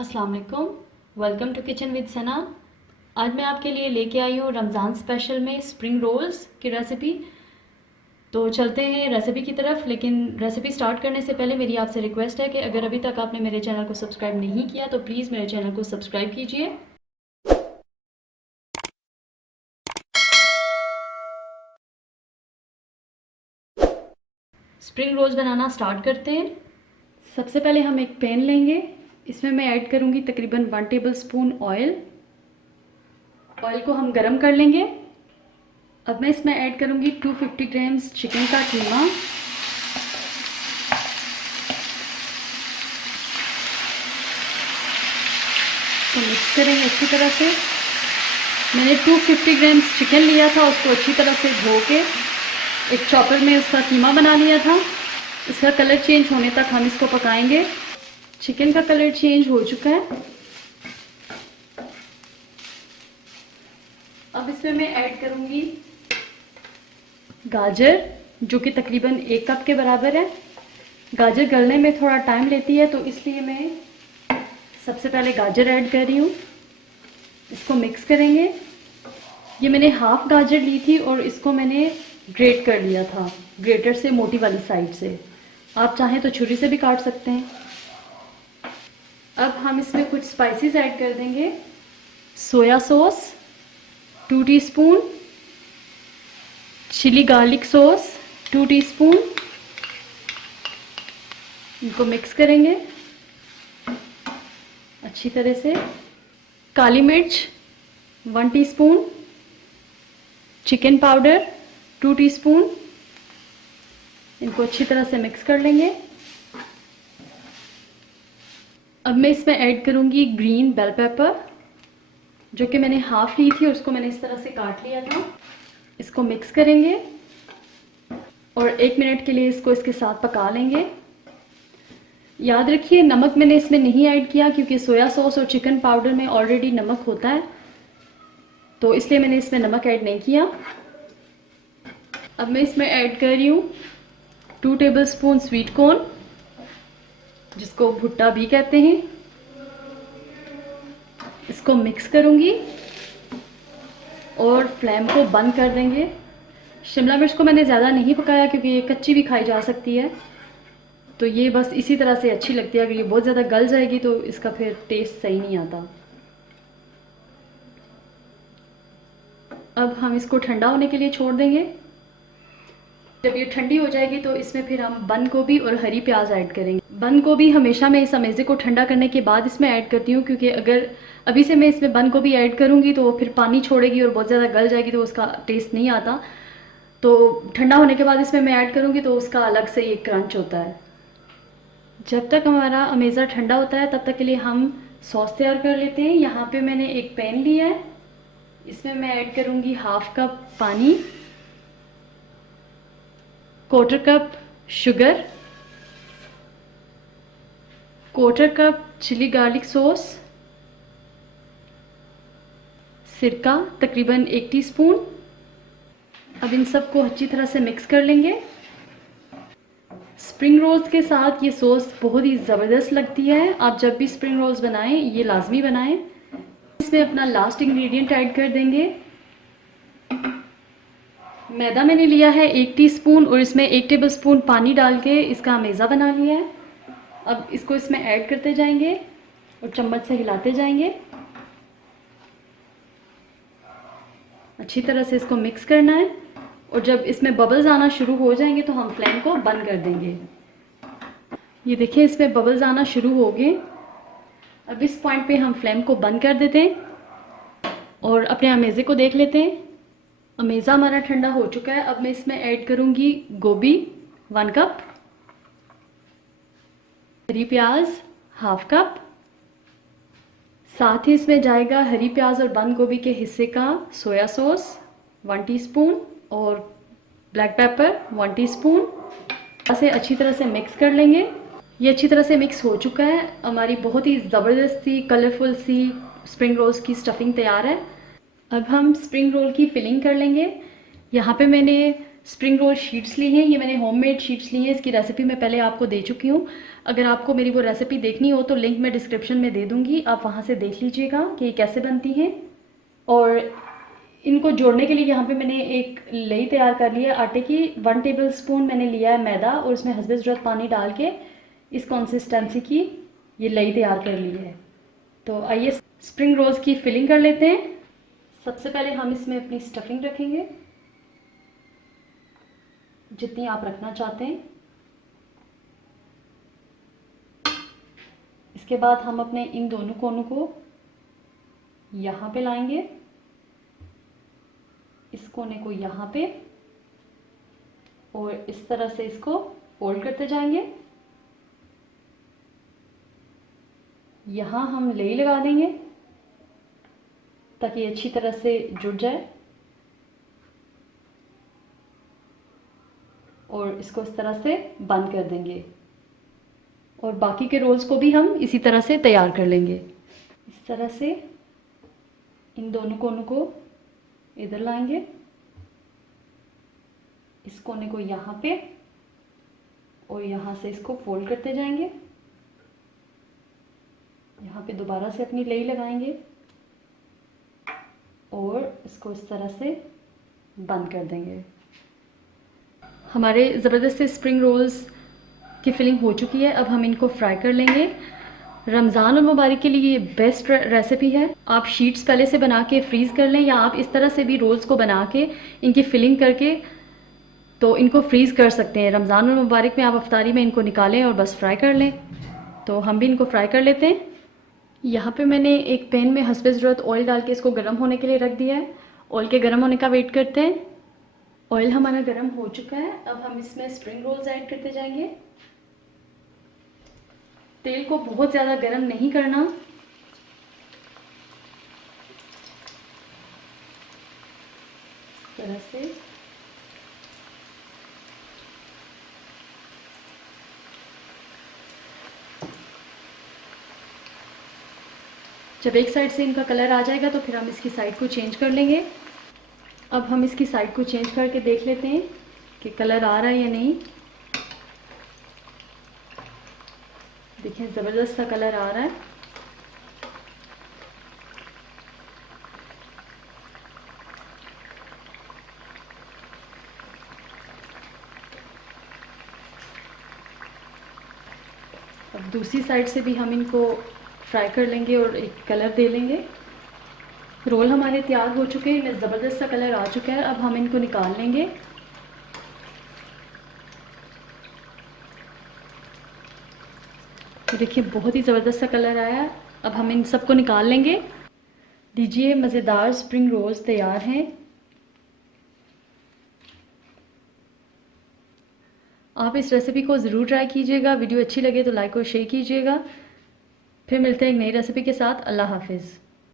अस्सलाम वालेकुम। Welcome to kitchen with सना। आज मैं आपके लिए लेके आई हूँ रमज़ान स्पेशल में स्प्रिंग रोल्स की रेसिपी। तो चलते हैं रेसिपी की तरफ, लेकिन रेसिपी स्टार्ट करने से पहले मेरी आपसे रिक्वेस्ट है कि अगर अभी तक आपने मेरे चैनल को सब्सक्राइब नहीं किया तो प्लीज़ मेरे चैनल को सब्सक्राइब कीजिए। स्प्रिंग रोल्स बनाना स्टार्ट करते हैं। सबसे पहले हम एक पैन लेंगे, इसमें मैं ऐड करूँगी तकरीबन 1 टेबल स्पून ऑयल। ऑयल को हम गरम कर लेंगे। अब मैं इसमें ऐड करूँगी 250 ग्राम्स चिकन का कीमा। तो मिक्स करेंगे अच्छी तरह से। मैंने 250 ग्राम्स चिकन लिया था, उसको अच्छी तरह से धो के एक चॉपर में उसका कीमा बना लिया था। इसका कलर चेंज होने तक हम इसको पकाएंगे। चिकन का कलर चेंज हो चुका है। अब इसमें मैं ऐड करूँगी गाजर, जो कि तकरीबन 1 कप के बराबर है। गाजर गलने में थोड़ा टाइम लेती है, तो इसलिए मैं सबसे पहले गाजर ऐड कर रही हूँ। इसको मिक्स करेंगे। ये मैंने हाफ गाजर ली थी और इसको मैंने ग्रेट कर लिया था, ग्रेटर से, मोटी वाली साइड से। आप चाहें तो छुरी से भी काट सकते हैं। अब हम इसमें कुछ स्पाइसेस ऐड कर देंगे। Soya sauce 2 teaspoon, chilli garlic sauce 2 teaspoon. इनको मिक्स करेंगे अच्छी तरह से। काली मिर्च 1 टीस्पून, चिकन पाउडर 2 टीस्पून। इनको अच्छी तरह से मिक्स कर लेंगे। अब मैं इसमें ऐड करूंगी ग्रीन बेल पेपर, जो कि मैंने हाफ ली थी, उसको मैंने इस तरह से काट लिया था। इसको मिक्स करेंगे और 1 मिनट के लिए इसको इसके साथ पका लेंगे। याद रखिए, नमक मैंने इसमें नहीं ऐड किया क्योंकि सोया सॉस और चिकन पाउडर में ऑलरेडी नमक होता है, तो इसलिए मैंने इसमें नमक ऐड नहीं किया। अब मैं इसमें ऐड कर रही हूँ 2 टेबल स्पून स्वीट कॉर्न, जिसको भुट्टा भी कहते हैं। इसको मिक्स करूँगी और फ्लेम को बंद कर देंगे। शिमला मिर्च को मैंने ज़्यादा नहीं पकाया क्योंकि ये कच्ची भी खाई जा सकती है, तो ये बस इसी तरह से अच्छी लगती है। अगर ये बहुत ज़्यादा गल जाएगी तो इसका फिर टेस्ट सही नहीं आता। अब हम इसको ठंडा होने के लिए छोड़ देंगे। जब ये ठंडी हो जाएगी तो इसमें फिर हम बंद गोभी और हरी प्याज ऐड करेंगे। बंद गोभी हमेशा मैं इस अमेज़े को ठंडा करने के बाद इसमें ऐड करती हूँ, क्योंकि अगर अभी से मैं इसमें बंद गोभी ऐड करूँगी तो वो फिर पानी छोड़ेगी और बहुत ज़्यादा गल जाएगी, तो उसका टेस्ट नहीं आता। तो ठंडा होने के बाद इसमें मैं ऐड करूँगी तो उसका अलग से एक क्रंच होता है। जब तक हमारा अमेज़ा ठंडा होता है तब तक के लिए हम सॉस तैयार कर लेते हैं। यहाँ पे मैंने एक पैन लिया है, इसमें मैं ऐड करूँगी हाफ कप पानी, 1/4 cup sugar, 1/4 cup chilli garlic sauce, सिरका तकरीबन 1 टीस्पून। अब इन सबको अच्छी तरह से मिक्स कर लेंगे। स्प्रिंग रोल्स के साथ ये सॉस बहुत ही ज़बरदस्त लगती है। आप जब भी स्प्रिंग रोल्स बनाएं ये लाजमी बनाएं। इसमें अपना लास्ट इंग्रेडिएंट ऐड कर देंगे। मैदा मैंने लिया है 1 टीस्पून और इसमें 1 टेबलस्पून पानी डाल के इसका अमेज़ा बना लिया है। अब इसको इसमें ऐड करते जाएंगे और चम्मच से हिलाते जाएंगे। अच्छी तरह से इसको मिक्स करना है और जब इसमें बबल्स आना शुरू हो जाएंगे तो हम फ्लेम को बंद कर देंगे। ये देखिए, इसमें बबल्स आना शुरू हो गए। अब इस पॉइंट पे हम फ्लेम को बंद कर देते हैं और अपने अमेज़े को देख लेते हैं। अमेज़ा हमारा ठंडा हो चुका है। अब मैं इसमें ऐड करूँगी गोभी 1 कप, हरी प्याज हाफ कप, साथ ही इसमें जाएगा हरी प्याज और बंद गोभी के हिस्से का सोया सॉस 1 टीस्पून और ब्लैक पेपर 1 टीस्पून। इसे अच्छी तरह से मिक्स कर लेंगे। ये अच्छी तरह से मिक्स हो चुका है। हमारी बहुत ही ज़बरदस्त सी कलरफुल सी स्प्रिंग रोल्स की स्टफिंग तैयार है। अब हम स्प्रिंग रोल की फिलिंग कर लेंगे। यहाँ पे मैंने स्प्रिंग रोल शीट्स ली हैं। ये मैंने होममेड शीट्स ली हैं। इसकी रेसिपी मैं पहले आपको दे चुकी हूँ। अगर आपको मेरी वो रेसिपी देखनी हो तो लिंक मैं डिस्क्रिप्शन में दे दूँगी, आप वहाँ से देख लीजिएगा कि ये कैसे बनती हैं। और इनको जोड़ने के लिए यहाँ पे मैंने एक लई तैयार कर लिया आटे की। 1 टेबलस्पून मैंने लिया है मैदा और इसमें हस्बे ज़रूरत पानी डाल के इस कंसिस्टेंसी की ये लई तैयार कर ली है। तो आइए स्प्रिंग रोल्स की फिलिंग कर लेते हैं। सबसे पहले हम इसमें अपनी स्टफिंग रखेंगे, जितनी आप रखना चाहते हैं। इसके बाद हम अपने इन दोनों कोनों को यहाँ पे लाएंगे, इस कोने को यहाँ पे, और इस तरह से इसको फोल्ड करते जाएंगे। यहाँ हम लेई लगा देंगे ताकि अच्छी तरह से जुड़ जाए, और इसको इस तरह से बंद कर देंगे। और बाकी के रोल्स को भी हम इसी तरह से तैयार कर लेंगे। इस तरह से इन दोनों कोनों को इधर लाएंगे, इस कोने को यहाँ पे, और यहाँ से इसको फोल्ड करते जाएंगे। यहाँ पे दोबारा से अपनी लेई लगाएंगे और इसको इस तरह से बंद कर देंगे। हमारे ज़बरदस्त से स्प्रिंग रोल्स की फिलिंग हो चुकी है। अब हम इनको फ्राई कर लेंगे। रमज़ान और मुबारक के लिए ये बेस्ट रेसिपी है। आप शीट्स पहले से बना के फ्रीज़ कर लें, या आप इस तरह से भी रोल्स को बना के इनकी फिलिंग करके तो इनको फ्रीज़ कर सकते हैं। रमज़ान और मुबारक में आप अफ्तारी में इनको निकालें और बस फ्राई कर लें। तो हम भी इनको फ्राई कर लेते हैं। यहाँ पे मैंने एक पैन में हस्बे ज़रूरत ऑयल डाल के इसको गर्म होने के लिए रख दिया है। ऑयल के गर्म होने का वेट करते हैं। ऑयल हमारा गर्म हो चुका है। अब हम इसमें स्प्रिंग रोल्स ऐड करते जाएंगे। तेल को बहुत ज़्यादा गर्म नहीं करना। इस तरह से जब एक साइड से इनका कलर आ जाएगा तो फिर हम इसकी साइड को चेंज कर लेंगे। अब हम इसकी साइड को चेंज करके देख लेते हैं कि कलर आ रहा है या नहीं। देखिए ज़बरदस्त सा कलर आ रहा है। अब दूसरी साइड से भी हम इनको फ्राई कर लेंगे और एक कलर दे लेंगे। रोल हमारे तैयार हो चुके हैं, इनमें ज़बरदस्त सा कलर आ चुका है। अब हम इनको निकाल लेंगे। तो देखिए बहुत ही ज़बरदस्त सा कलर आया है। अब हम इन सबको निकाल लेंगे। लीजिए मज़ेदार स्प्रिंग रोल्स तैयार हैं। आप इस रेसिपी को ज़रूर ट्राई कीजिएगा। वीडियो अच्छी लगे तो लाइक और शेयर कीजिएगा। फिर मिलते हैं एक नई रेसिपी के साथ। अल्लाह हाफिज़।